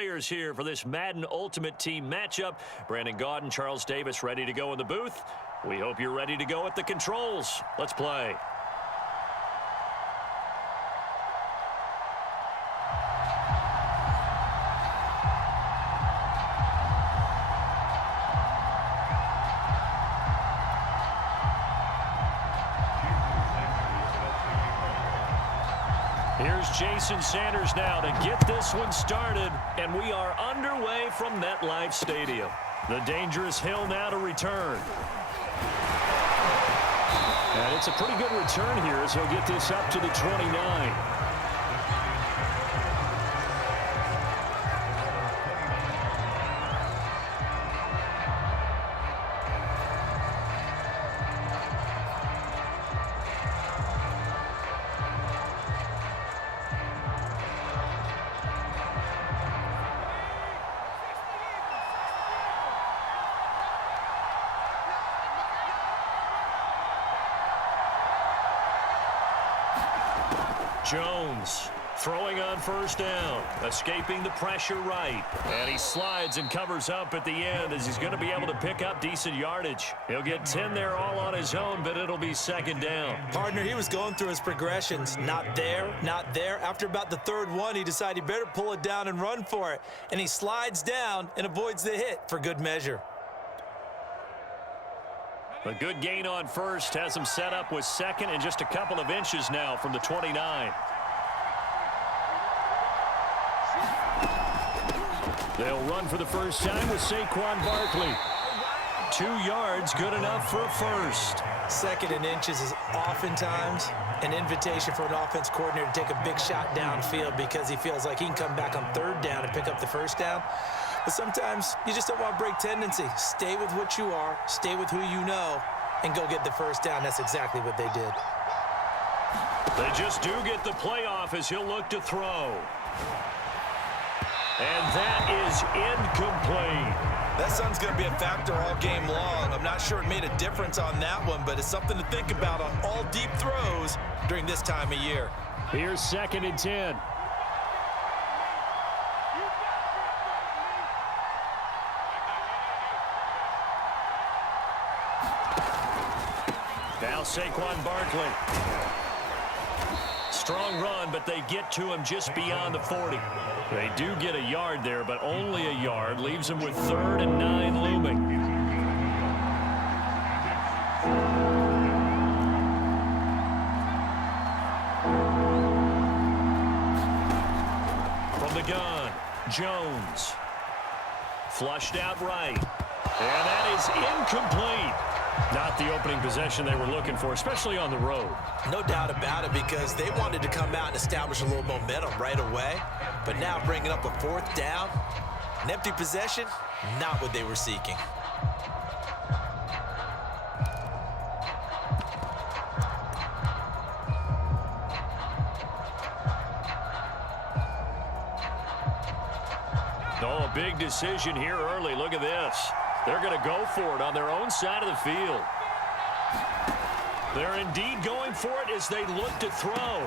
players here for this Madden Ultimate Team matchup. Brandon Gaudin, Charles Davis ready to go in the booth. We hope you're ready to go at the controls. Let's play. Here's Jason Sanders now to get this one started, and we are underway from MetLife Stadium. The dangerous hill now to return. And it's a pretty good return here as he'll get this up to the 29. Jones throwing on first down, escaping the pressure right. And he slides and covers up at the end as he's going to be able to pick up decent yardage. He'll get 10 there all on his own, but it'll be second down. Partner, he was going through his progressions. Not there, not there. After about the third one, he decided he better pull it down and run for it. And he slides down and avoids the hit for good measure. A good gain on first has him set up with second and just a couple of inches now from the 29. They'll run for the first time with Saquon Barkley. 2 yards, good enough for a first. Second and inches is oftentimes an invitation for an offense coordinator to take a big shot downfield because he feels like he can come back on third down and pick up the first down. But sometimes you just don't want to break tendency. Stay with what you are, stay with who you know, and go get the first down. That's exactly what they did. They just do get the playoff as he'll look to throw. And that is incomplete. That sun's going to be a factor all game long. I'm not sure it made a difference on that one, but it's something to think about on all deep throws during this time of year. Here's second and 10. Now Saquon Barkley. Strong run, but they get to him just beyond the 40. They do get a yard there, but only a yard. Leaves him with 3rd and 9 looming. From the gun, Jones. Flushed out right. And that is incomplete. Not the opening possession they were looking for, especially on the road. No doubt about it, because they wanted to come out and establish a little momentum right away. But now bringing up a 4th down, an empty possession, not what they were seeking. Oh, a big decision here early. Look at this. They're going to go for it on their own side of the field. They're indeed going for it as they look to throw.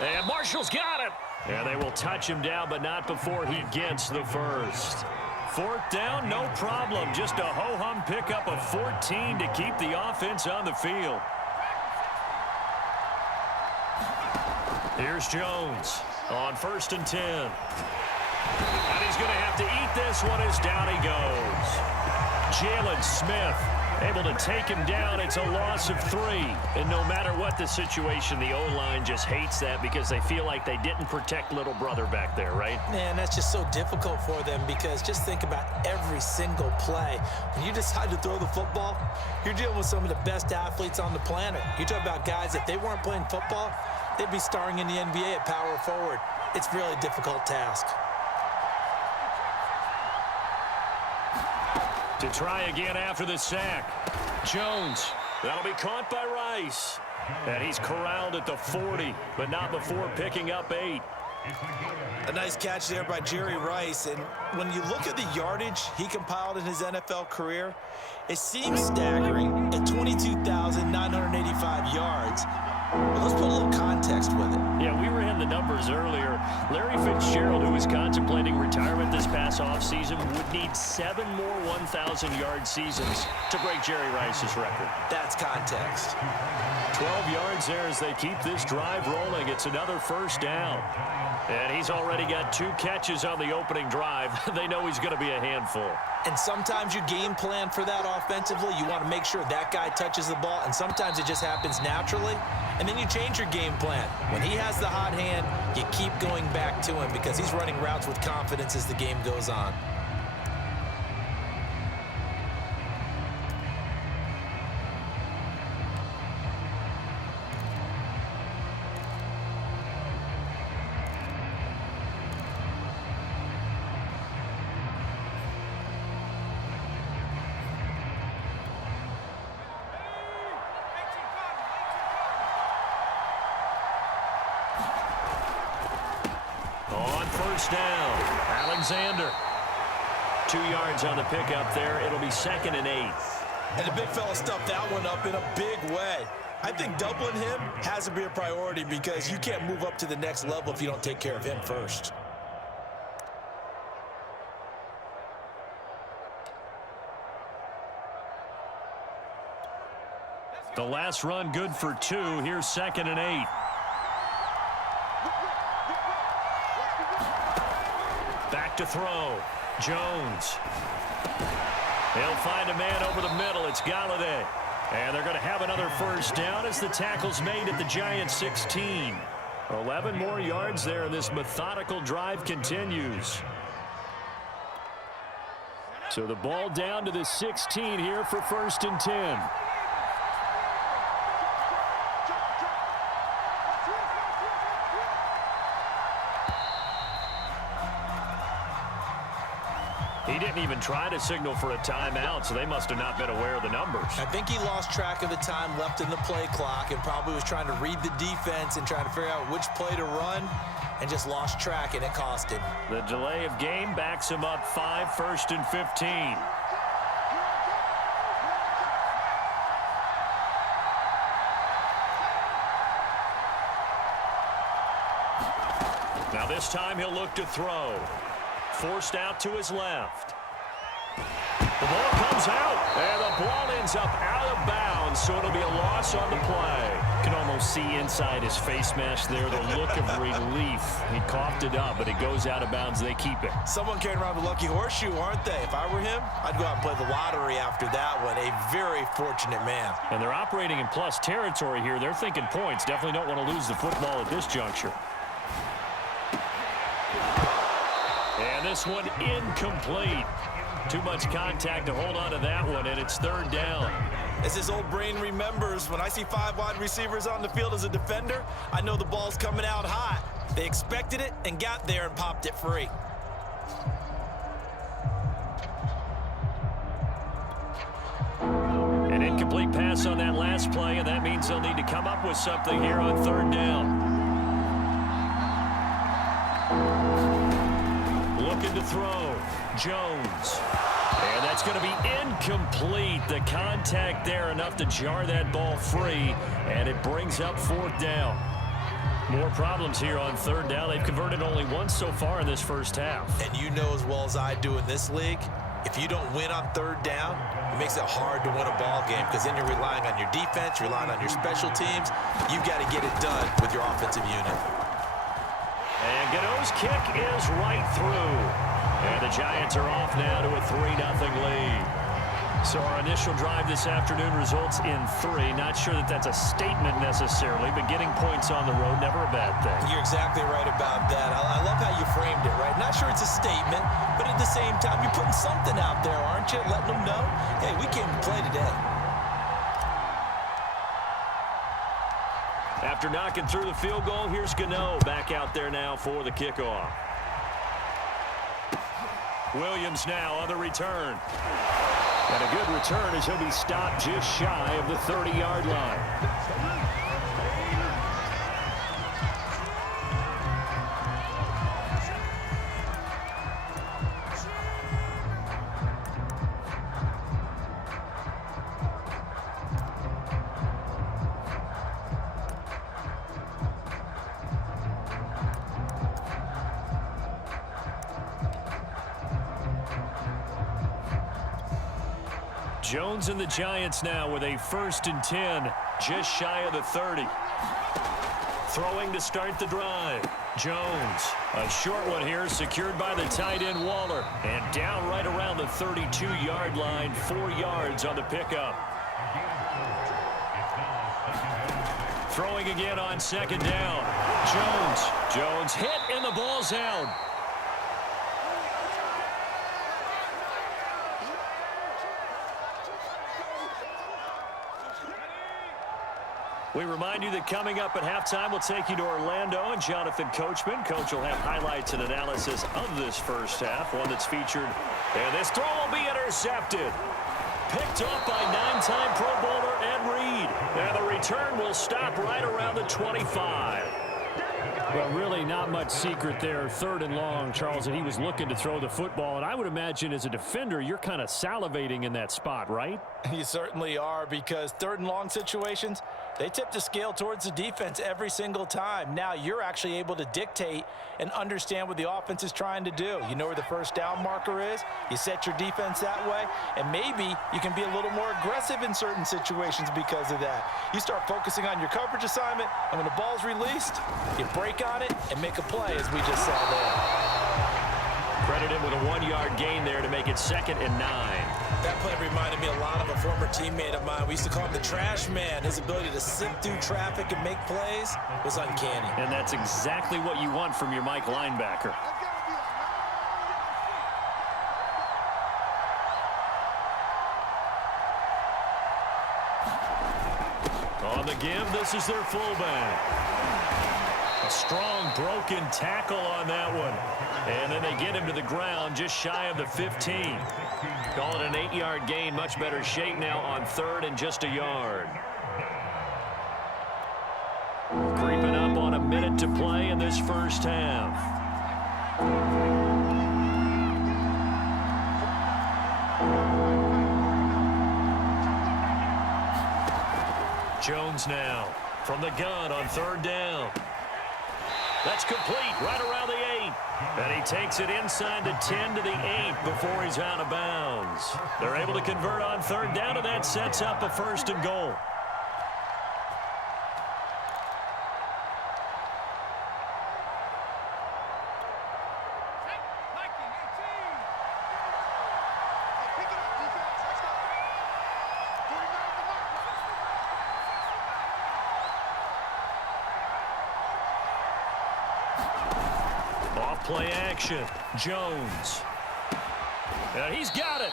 And Marshall's got it. And they will touch him down, but not before he gets the first. 4th down, no problem. Just a ho-hum pickup of 14 to keep the offense on the field. Here's Jones on 1st and 10. And he's going to have to eat this one as down he goes. Jalen Smith able to take him down. It's a loss of 3. And no matter what the situation, the O-line just hates that because they feel like they didn't protect little brother back there, right? Man, that's just so difficult for them because just think about every single play. When you decide to throw the football, you're dealing with some of the best athletes on the planet. You talk about guys, if they weren't playing football, they'd be starring in the NBA at power forward. It's a really difficult task. To try again after the sack. Jones. That'll be caught by Rice. And he's corralled at the 40, but not before picking up 8. A nice catch there by Jerry Rice. And when you look at the yardage he compiled in his NFL career, it seems staggering at 22,985 yards. But let's put a little context with it. Yeah, we ran the numbers earlier. Larry Fitzgerald, who was contemplating retirement this past offseason, would need 7 more 1,000-yard seasons to break Jerry Rice's record. That's context. 12 yards there as they keep this drive rolling. It's another first down. And he's already got 2 catches on the opening drive. They know he's going to be a handful. And sometimes you game plan for that offensively. You want to make sure that guy touches the ball, and sometimes it just happens naturally. And then you change your game plan. When he has the hot hand, you keep going back to him because he's running routes with confidence as the game goes on. On first down, Alexander. 2 yards on the pickup there. It'll be 2nd and 8. And the big fella stuffed that one up in a big way. I think doubling him has to be a priority because you can't move up to the next level if you don't take care of him first. The last run good for 2. Here's 2nd and 8. Back to throw. Jones. He'll find a man over the middle. It's Galladay. And they're going to have another first down as the tackle's made at the Giants' 16. 11 more yards there, and this methodical drive continues. So the ball down to the 16 here for 1st and 10. He didn't even try to signal for a timeout, so they must have not been aware of the numbers. I think he lost track of the time left in the play clock and probably was trying to read the defense and trying to figure out which play to run and just lost track, and it cost him. The delay of game backs him up 5, 1st and 15. Now this time he'll look to throw. Forced out to his left. The ball comes out, and the ball ends up out of bounds, so it'll be a loss on the play. You can almost see inside his face mask there the look of relief. He coughed it up, but it goes out of bounds. They keep it. Someone carrying around the lucky horseshoe, aren't they? If I were him, I'd go out and play the lottery after that one. A very fortunate man. And they're operating in plus territory here. They're thinking points. Definitely don't want to lose the football at this juncture. And this one incomplete. Too much contact to hold on to that one, and it's 3rd down. As his old brain remembers, when I see 5 wide receivers on the field as a defender, I know the ball's coming out hot. They expected it and got there and popped it free. An incomplete pass on that last play, and that means they'll need to come up with something here on 3rd down. Looking to throw. Jones. And that's going to be incomplete. The contact there enough to jar that ball free, and it brings up 4th down. More problems here on 3rd down. They've converted only once so far in this first half. And you know as well as I do in this league, if you don't win on 3rd down, it makes it hard to win a ball game because then you're relying on your defense, you're relying on your special teams. You've got to get it done with your offensive unit. And Gano's kick is right through. And the Giants are off now to a 3-0 lead. So our initial drive this afternoon results in 3. Not sure that that's a statement necessarily, but getting points on the road, never a bad thing. You're exactly right about that. I love how you framed it, right? Not sure it's a statement, but at the same time, you're putting something out there, aren't you? Letting them know, hey, we came to play today. After knocking through the field goal, here's Gano back out there now for the kickoff. Williams now on the return. And a good return as he'll be stopped just shy of the 30-yard line. Jones and the Giants now with a 1st and 10, just shy of the 30. Throwing to start the drive. Jones, a short one here, secured by the tight end Waller, and down right around the 32-yard line, 4 yards on the pickup. Throwing again on 2nd down. Jones hit, and the ball's out. We remind you that coming up at halftime, we'll take you to Orlando and Jonathan Coachman. Coach will have highlights and analysis of this first half, one that's featured. And this throw will be intercepted. Picked off by 9-time Pro Bowler Ed Reed. And the return will stop right around the 25. Well, really not much secret there. 3rd and long, Charles, and he was looking to throw the football. And I would imagine as a defender, you're kind of salivating in that spot, right? You certainly are, because 3rd and long situations, they tip the scale towards the defense every single time. Now you're actually able to dictate and understand what the offense is trying to do. You know where the 1st down marker is. You set your defense that way, and maybe you can be a little more aggressive in certain situations because of that. You start focusing on your coverage assignment, and when the ball's released, you break on it and make a play, as we just saw there. Credited with a 1-yard gain there to make it 2nd and 9. That play reminded me a lot of a former teammate of mine. We used to call him the trash man. His ability to sift through traffic and make plays was uncanny. And that's exactly what you want from your Mike linebacker. On the give, this is their fullback. A strong broken tackle on that one. And then they get him to the ground just shy of the 15. Call it an 8-yard gain. Much better shape now on 3rd and just a yard. Creeping up on a minute to play in this first half. Jones now from the gun on 3rd down. That's complete right around the 8. And he takes it inside the 10 to the 8 before he's out of bounds. They're able to convert on 3rd down, and that sets up a 1st and goal. Play action. Jones. And he's got it.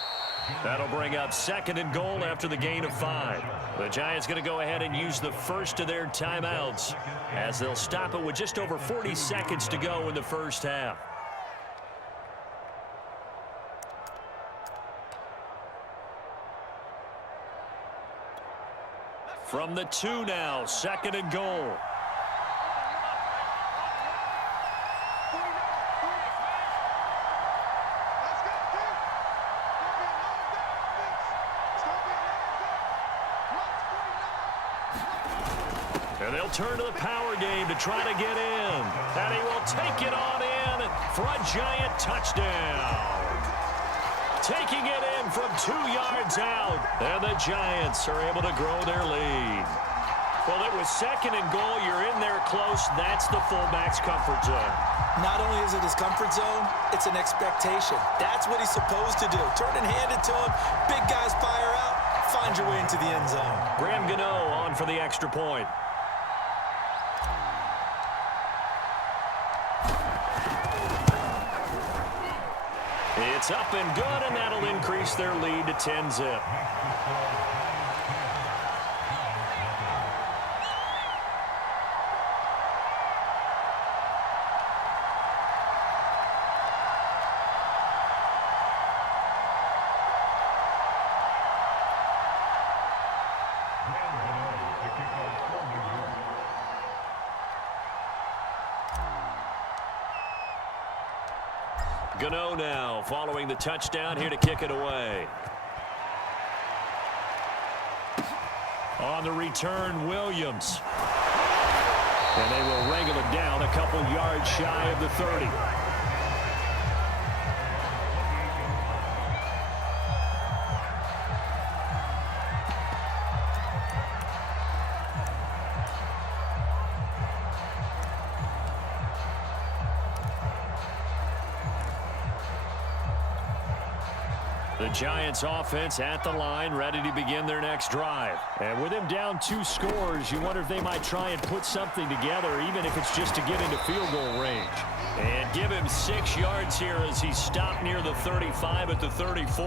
That'll bring up 2nd and goal after the gain of 5. The Giants going to go ahead and use the first of their timeouts as they'll stop it with just over 40 seconds to go in the first half. From the 2 now, 2nd and goal. And they'll turn to the power game to try to get in. And he will take it on in for a Giant touchdown. Taking it in from 2 yards out. And the Giants are able to grow their lead. Well, it was 2nd and goal. You're in there close. That's the fullback's comfort zone. Not only is it his comfort zone, it's an expectation. That's what he's supposed to do. Turn and hand it to him. Big guys fire out. Find your way into the end zone. Graham Gano on for the extra point. It's up and good, and that'll increase their lead to 10-zip. Gano now following the touchdown here to kick it away. On the return, Williams. And they will wrangle it down a couple yards shy of the 30. The Giants offense at the line, ready to begin their next drive. And with him down 2 scores, you wonder if they might try and put something together, even if it's just to get into field goal range. And give him 6 yards here as he stopped near the 35 at the 34.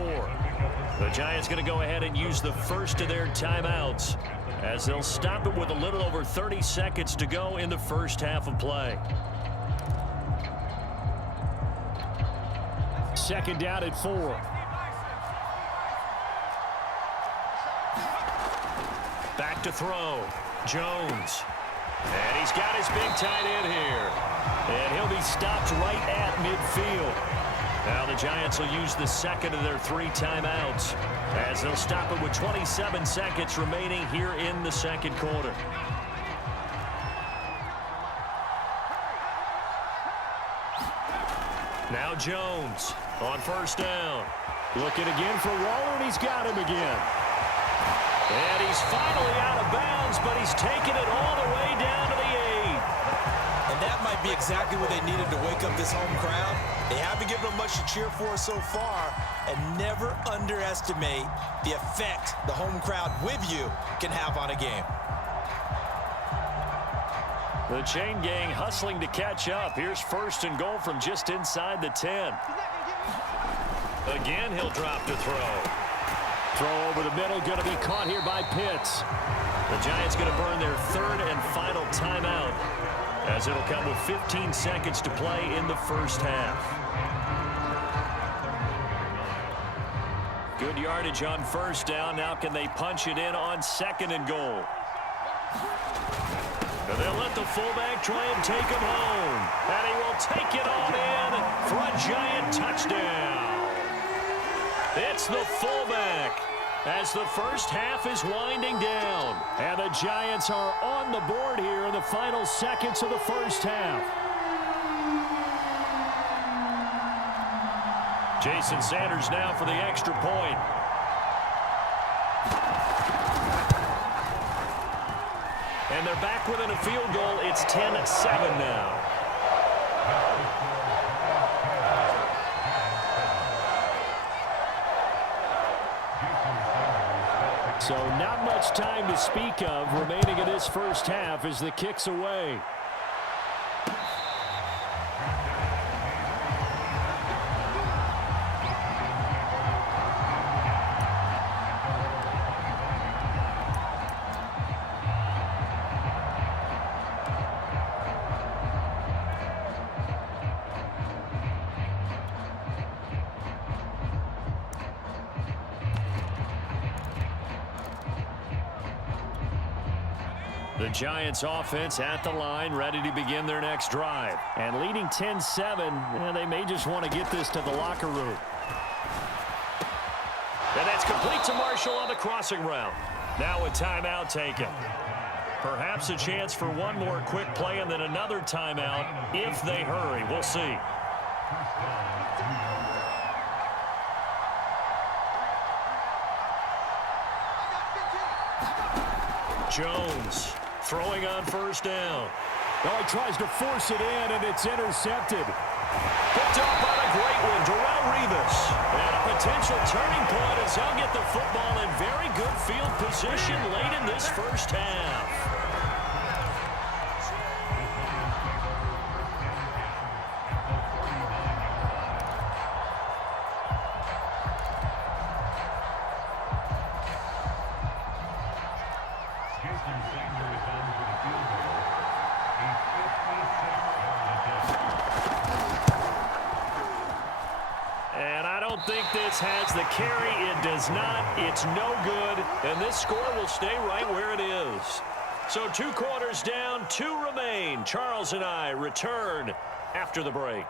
The Giants going to go ahead and use the first of their timeouts as they'll stop it with a little over 30 seconds to go in the first half of play. Second down at 4. Back to throw. Jones. And he's got his big tight end here. And he'll be stopped right at midfield. Now the Giants will use the second of their 3 timeouts as they'll stop it with 27 seconds remaining here in the second quarter. Now Jones on first down. Looking again for Waller, and he's got him again. And he's finally out of bounds, but he's taken it all the way down to the 8. And that might be exactly what they needed to wake up this home crowd. They haven't given them much to cheer for so far, and never underestimate the effect the home crowd with you can have on a game. The chain gang hustling to catch up. Here's first and goal from just inside the 10. Again, he'll drop to throw. Throw over the middle, going to be caught here by Pitts. The Giants going to burn their 3rd and final timeout as it'll come with 15 seconds to play in the first half. Good yardage on first down. Now can they punch it in on 2nd and goal? And they'll let the fullback try and take him home. And he will take it on in for a Giant touchdown. It's the fullback as the first half is winding down. And the Giants are on the board here in the final seconds of the first half. Jason Sanders now for the extra point. And they're back within a field goal. It's 10-7 now. So not much time to speak of remaining in this first half as the kick's away. The Giants offense at the line, ready to begin their next drive. And leading 10-7, they may just want to get this to the locker room. And that's complete to Marshall on the crossing route. Now a timeout taken. Perhaps a chance for one more quick play and then another timeout if they hurry. We'll see. Jones throwing on first down. Oh, he tries to force it in, and it's intercepted. Picked up on a great one, Darrelle Revis. And a potential turning point as he'll get the football in very good field position late in this first half. Think this has the carry. It does not. It's no good. And this score will stay right where it is. So 2 quarters down, 2 remain. Charles and I return after the break.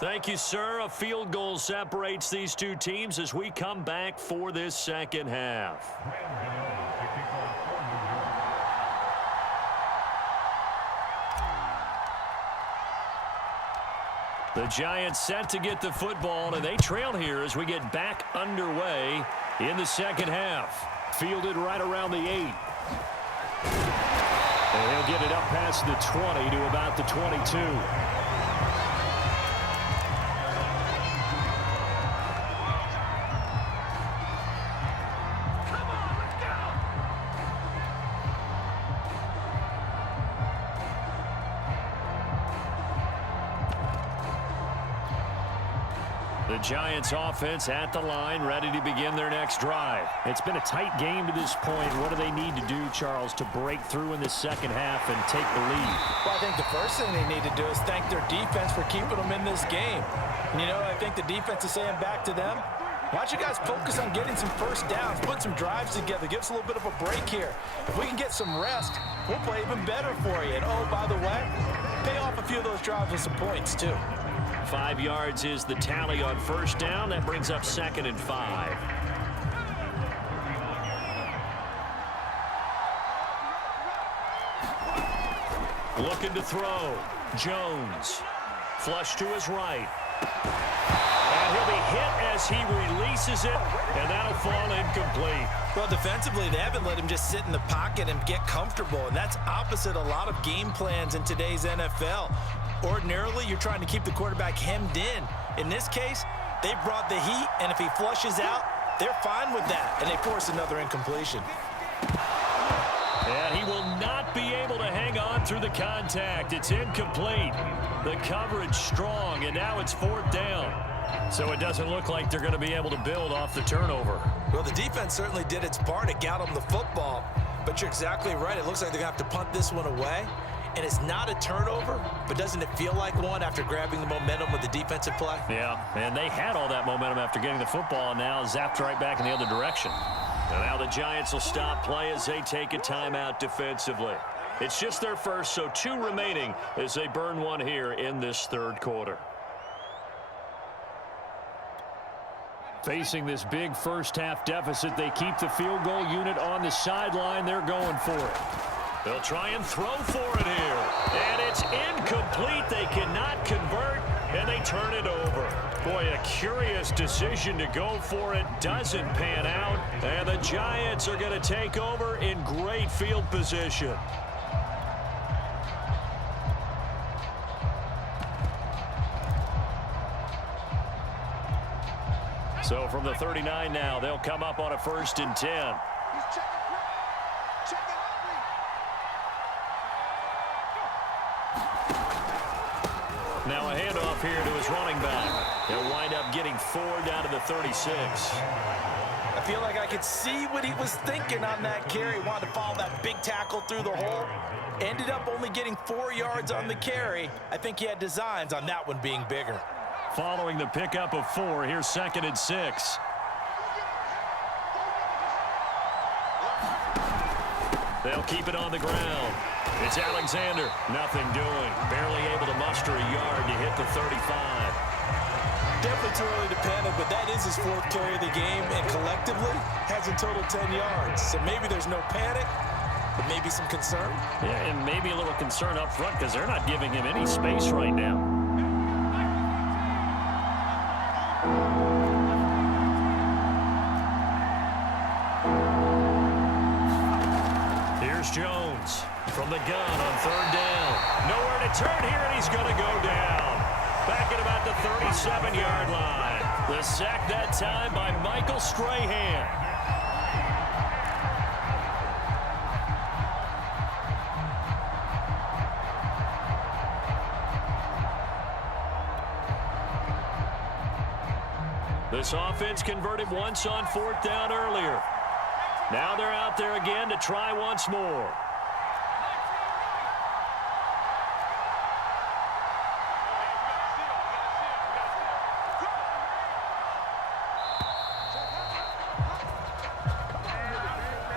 Thank you, sir. A field goal separates these 2 teams as we come back for this second half. The Giants set to get the football, and they trail here as we get back underway in the second half. Fielded right around the 8. And he'll get it up past the 20 to about the 22. Giants offense at the line, ready to begin their next drive. It's been a tight game to this point. What do they need to do, Charles, to break through in the second half and take the lead? Well, I think the first thing they need to do is thank their defense for keeping them in this game. And, you know, I think the defense is saying back to them, why don't you guys focus on getting some first downs, put some drives together, give us a little bit of a break here. If we can get some rest, we'll play even better for you. And, oh, by the way, pay off a few of those drives with some points, too. 5 yards is the tally on first down. That brings up 2nd and 5. Looking to throw. Jones. Flush to his right. And he'll be hit as he releases it, and that'll fall incomplete. Well, defensively, they haven't let him just sit in the pocket and get comfortable, and that's opposite a lot of game plans in today's NFL. Ordinarily, you're trying to keep the quarterback hemmed in. In this case, they brought the heat, and if he flushes out, they're fine with that, and they force another incompletion. And he will not be able to hang on through the contact. It's incomplete. The coverage strong, and now it's 4th down. So it doesn't look like they're going to be able to build off the turnover. Well, the defense certainly did its part to get them the football, but you're exactly right. It looks like they're going to have to punt this one away. And it's not a turnover, but doesn't it feel like one after grabbing the momentum with the defensive play? Yeah, and they had all that momentum after getting the football, and now zapped right back in the other direction. And now the Giants will stop play as they take a timeout defensively. It's just their first, so 2 remaining as they burn one here in this 3rd quarter. Facing this big first-half deficit, they keep the field goal unit on the sideline. They're going for it. They'll try and throw for it here. And it's incomplete. They cannot convert, and they turn it over. Boy, a curious decision to go for it. Doesn't pan out. And the Giants are going to take over in great field position. So from the 39 now, they'll come up on a 1st and 10. Now a handoff here to his running back. He'll wind up getting 4 down to the 36. I feel like I could see what he was thinking on that carry. Wanted to follow that big tackle through the hole. Ended up only getting 4 yards on the carry. I think he had designs on that one being bigger. Following the pickup of 4, here's 2nd and 6. They'll keep it on the ground. It's Alexander. Nothing doing. Barely able to muster a yard to hit the 35. Definitely too early to panic, but that is his 4th carry of the game, and collectively has a total 10 yards. So maybe there's no panic, but maybe some concern. Yeah, and maybe a little concern up front because they're not giving him any space right now. Here's Jones from the gun on 3rd down. Nowhere to turn here, and he's going to go down. Back at about the 37-yard line. The sack that time by Michael Strahan. This offense converted once on 4th down earlier. Now they're out there again to try once more.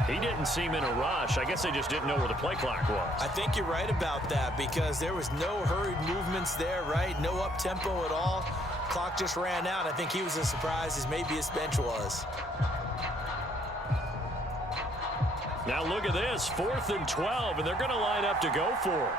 He didn't seem in a rush. I guess they just didn't know where the play clock was. I think you're right about that because there was no hurried movements there, right? No up-tempo at all. Clock just ran out. I think he was as surprised as maybe his bench was. Now look at this, 4th and 12, and they're going to line up to go for it.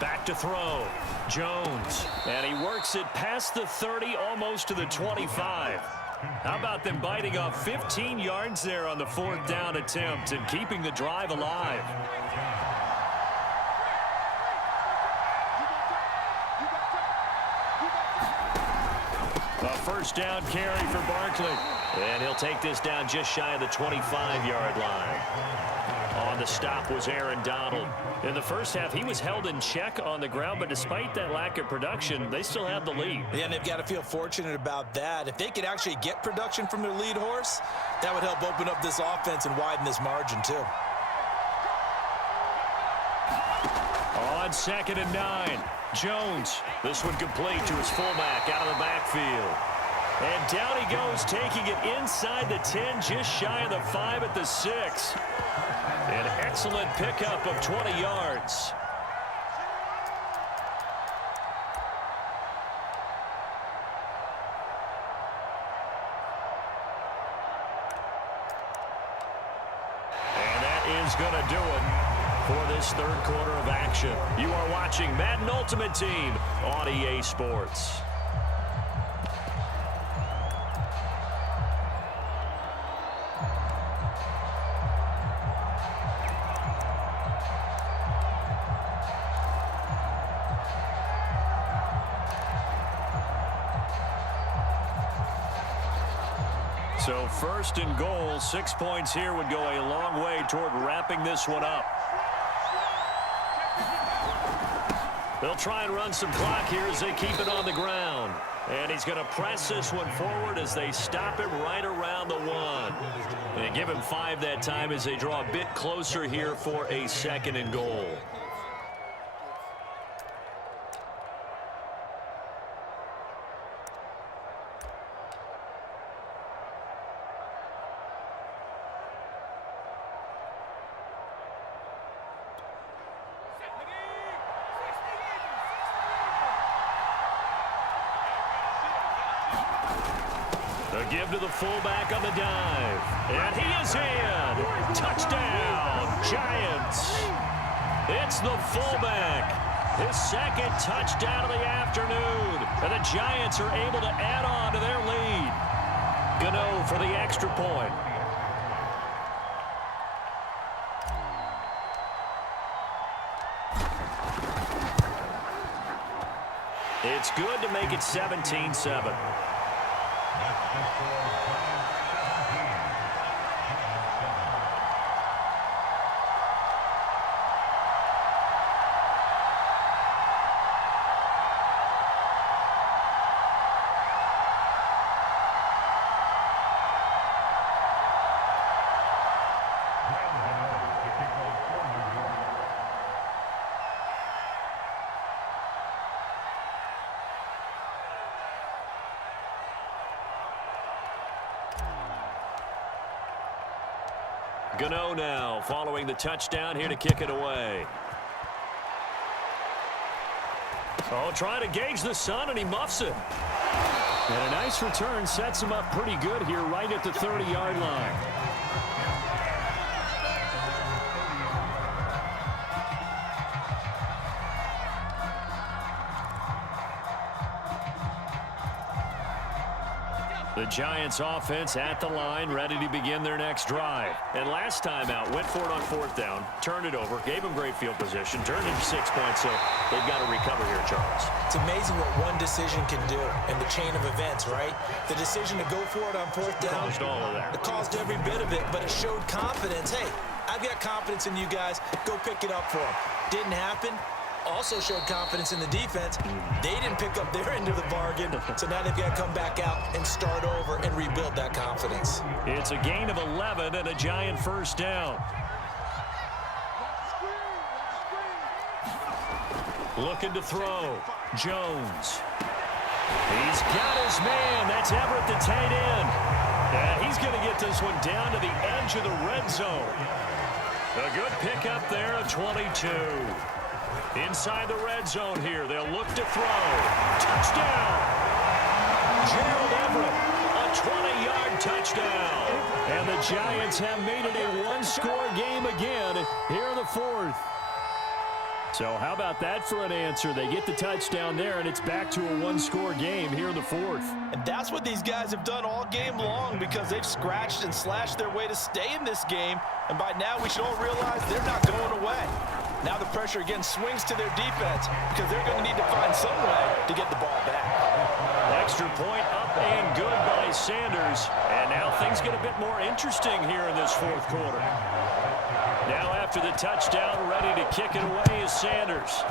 Back to throw. Jones. And he works it past the 30, almost to the 25. How about them biting off 15 yards there on the 4th down attempt and keeping the drive alive? A 1st down carry for Barkley. And he'll take this down just shy of the 25-yard line. On the stop was Aaron Donald. In the first half, he was held in check on the ground, but despite that lack of production, they still have the lead. Yeah, and they've got to feel fortunate about that. If they could actually get production from their lead horse, that would help open up this offense and widen this margin, too. On 2nd and 9, Jones. This one complete to his fullback out of the backfield. And down he goes, taking it inside the 10, just shy of the 5 at the 6. An excellent pickup of 20 yards. And that is going to do it for this third quarter of action. You are watching Madden Ultimate Team on EA Sports. So 1st and goal, 6 points here would go a long way toward wrapping this one up. They'll try and run some clock here as they keep it on the ground. And he's going to press this one forward as they stop him right around the 1. And give him 5 that time as they draw a bit closer here for a 2nd and goal. A give to the fullback on the dive. And he is in. Touchdown, Giants. It's the fullback. His 2nd touchdown of the afternoon. And the Giants are able to add on to their lead. Gano for the extra point. It's good to make it 17-7. Gano now following the touchdown here to kick it away. Oh, trying to gauge the sun, and he muffs it. And a nice return sets him up pretty good here right at the 30-yard line. The Giants offense at the line, ready to begin their next drive. And last time out, went for it on 4th down, turned it over, gave them great field position, turned into 6 points, so they've got to recover here, Charles. It's amazing what one decision can do in the chain of events, right? The decision to go for it on 4th down. Caused all of that. It caused every bit of it, but it showed confidence. Hey, I've got confidence in you guys. Go pick it up for them. Didn't happen. Also showed confidence in the defense. They didn't pick up their end of the bargain, so now they've got to come back out and start over and rebuild that confidence. It's a gain of 11 and a Giant 1st down. Looking to throw. Jones. He's got his man. That's Everett, the tight end. And he's going to get this one down to the edge of the red zone. A good pickup there of 22. Inside the red zone here, they'll look to throw. Touchdown! Gerald Everett, a 20-yard touchdown. And the Giants have made it a one-score game again here in the 4th. So how about that for an answer? They get the touchdown there, and it's back to a one-score game here in the 4th. And that's what these guys have done all game long because they've scratched and slashed their way to stay in this game. And by now, we should all realize they're not going away. Now the pressure again swings to their defense because they're going to need to find some way to get the ball back. Extra point up and good by Sanders. And now things get a bit more interesting here in this fourth quarter. Now after the touchdown, ready to kick it away is Sanders.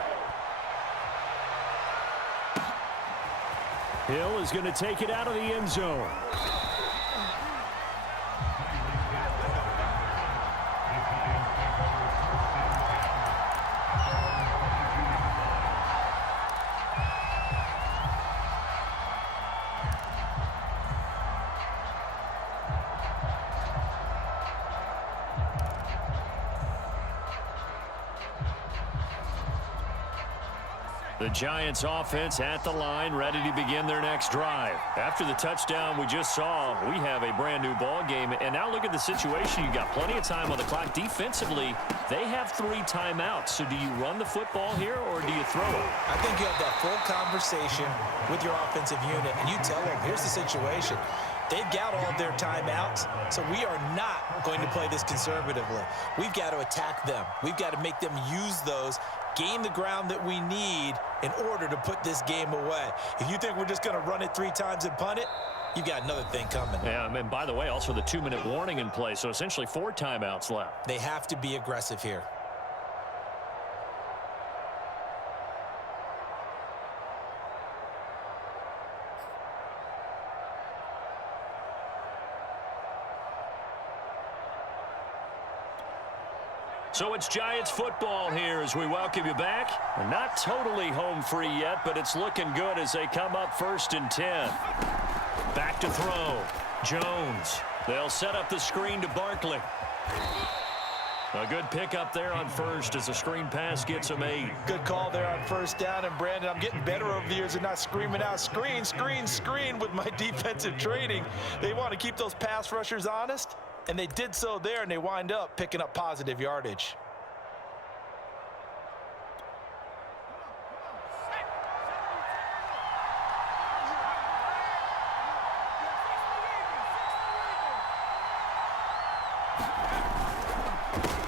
Hill is going to take it out of the end zone. The Giants offense at the line, ready to begin their next drive. After the touchdown we just saw, we have a brand new ball game. And now look at the situation. You've got plenty of time on the clock. Defensively, they have 3 timeouts. So do you run the football here or do you throw it? I think you have that full conversation with your offensive unit, and you tell them, here's the situation. They've got all of their timeouts, so we are not going to play this conservatively. We've got to attack them. We've got to make them use those, gain the ground that we need in order to put this game away. If you think we're just going to run it 3 times and punt it, you've got another thing coming. Yeah, and by the way, also the 2-minute warning in play, so essentially 4 timeouts left. They have to be aggressive here. So it's Giants football here as we welcome you back. We're not totally home free yet, but it's looking good as they come up 1st and 10. Back to throw. Jones. They'll set up the screen to Barkley. A good pickup there on first as the screen pass gets him 8. Good call there on 1st down. And, Brandon, I'm getting better over the years and not screaming out, screen, screen, screen with my defensive training. They want to keep those pass rushers honest. And they did so there, and they wind up picking up positive yardage.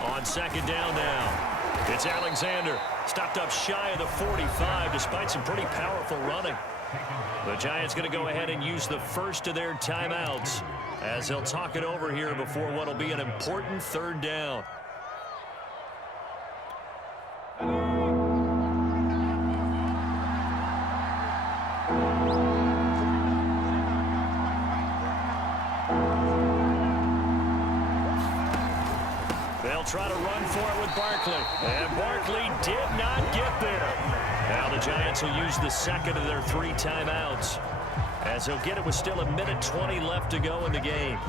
On 2nd down now, it's Alexander. Stopped up shy of the 45 despite some pretty powerful running. The Giants going to go ahead and use the first of their timeouts as they'll talk it over here before what will be an important 3rd down. They'll try to run for it with Barkley. And Barkley did not get there. Now the Giants will use the 2nd of their 3 timeouts, as he'll get it with still 1:20 left to go in the game.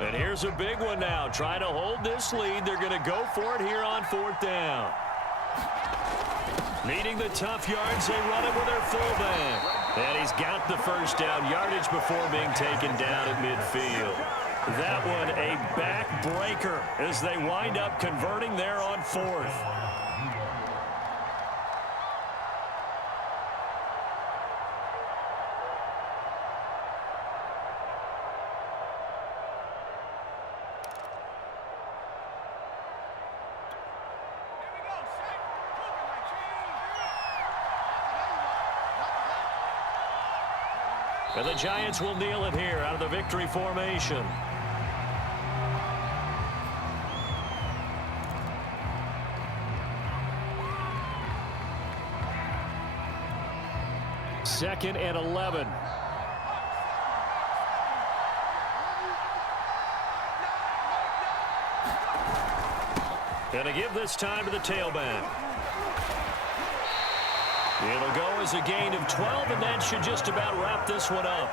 And here's a big one now. Trying to hold this lead. They're going to go for it here on 4th down. Needing the tough yards, they run it with their fullback. And he's got the 1st down yardage before being taken down at midfield. That one a backbreaker as they wind up converting there on 4th. And the Giants will kneel it here out of the victory formation. Second and 11. Gonna give this time to the tailback. It'll go as a gain of 12, and that should just about wrap this one up.